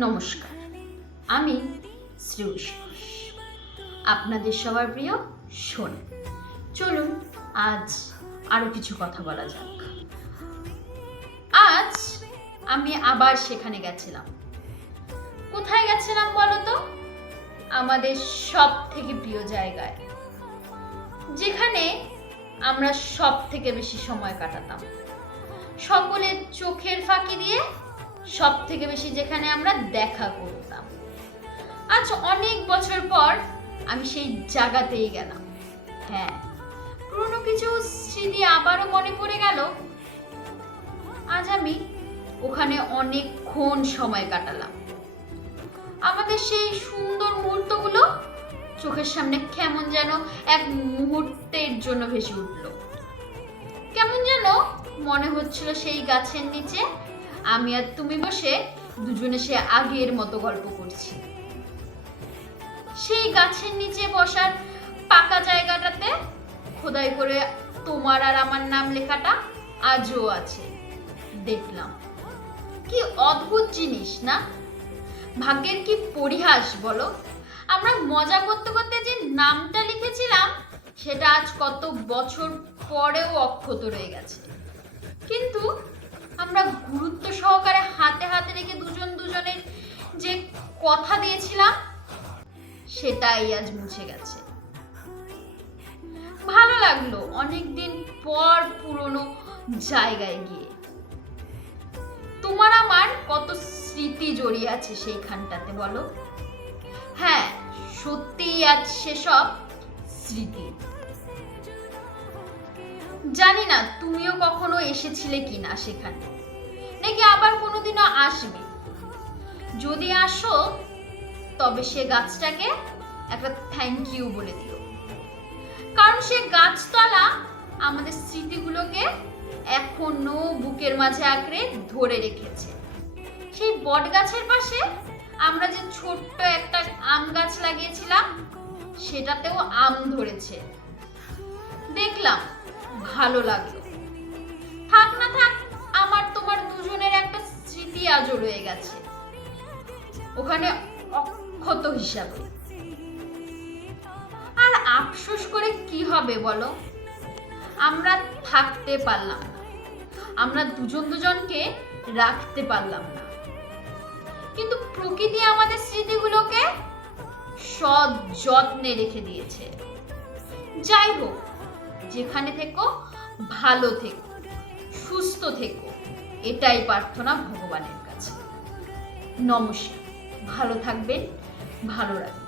নমস্কার, আমি শ্রেয়স ঘোষ, আপনাদের সবার প্রিয় শোন। চলুন আজ আরো কিছু কথা বলা যাক। আজ আমি আবার সেখানে গেছিলাম। কোথায় গেছিলাম বলো তো? আমাদের সব থেকে প্রিয় জায়গায়, যেখানে আমরা সব থেকে বেশি সময় কাটাতাম, সকলের চোখের ফাঁকি দিয়ে সব থেকে বেশি যেখানে আমরা দেখা করতাম। আজ অনেক বছর পর আমি সেই জায়গাতেই গেলাম। হ্যাঁ, পুরনো কিছু স্মৃতি আবারও মনে পড়ে গেল। আজ আমি ওখানে অনেকক্ষণ সময় কাটালাম। আমাদের সেই সুন্দর মুহূর্তগুলো চোখের সামনে কেমন যেন এক মুহূর্তের জন্য ভেসে উঠল। কেমন যেন মনে হচ্ছিল সেই গাছের নিচে আমি আর তুমি বসে দুজনে সে আগের মতো গল্প করছি। সেই গাছের নিচে বসার পাকা জায়গাটাতে খোদাই করে তোমার আর আমার নাম লেখাটা আজও আছে। দেখলাম, কি অদ্ভুত জিনিস না? ভাগ্যের কি পরিহাস বলো। আমরা মজা করতে করতে যে নামটা লিখেছিলাম সেটা আজ কত বছর পরেও অক্ষত রয়ে গেছে, কিন্তু আমরা গুরুত্ব সহকারে হাতে হাতে রেখে দুজনের যে কথা দিয়েছিলাম সেটাই আজ মুছে গেছে। ভালো লাগলো অনেকদিন পর পুরনো জায়গায় গিয়ে। তোমার আমার কত স্মৃতি জড়িয়ে আছে সেইখানটাতে বলো। হ্যাঁ, সত্যিই আজ সেসব স্মৃতি। জানি না তুমিও কখনো এসেছিলে কিনা সেখানে, নাকি আবার কোনোদিনও আসবে। যদি আসো তবে সে গাছটাকে একটা থ্যাংক ইউ বলে দিও, কারণ সে গাছতলা আমাদের স্মৃতিগুলোকে এখনো বুকের মাঝে আঁকড়ে ধরে রেখেছে। সেই বট গাছের পাশে আমরা যে ছোট্ট একটা আম গাছ লাগিয়েছিলাম সেটাতেও আম ধরেছে। দেখলাম, ভালো লাগলো। থাক না থাক, আমার তোমার দুজনের একটা স্মৃতি আজও রয়ে গেছে ওখানে অক্ষত হিসাবে। আর আফসোস করে কি হবে বলো? আমরা থাকতে পারলাম না, আমরা দুজনকে রাখতে পারলাম না, কিন্তু প্রকৃতি আমাদের স্মৃতিগুলোকে সযত্নে রেখে দিয়েছে। যাই হোক, যেখানে থেকো ভালো থেকো, সুস্থ থেকো, এটাই প্রার্থনা ভগবানের কাছে। নমস্কার, ভালো থাকবেন, ভালো রাখবেন।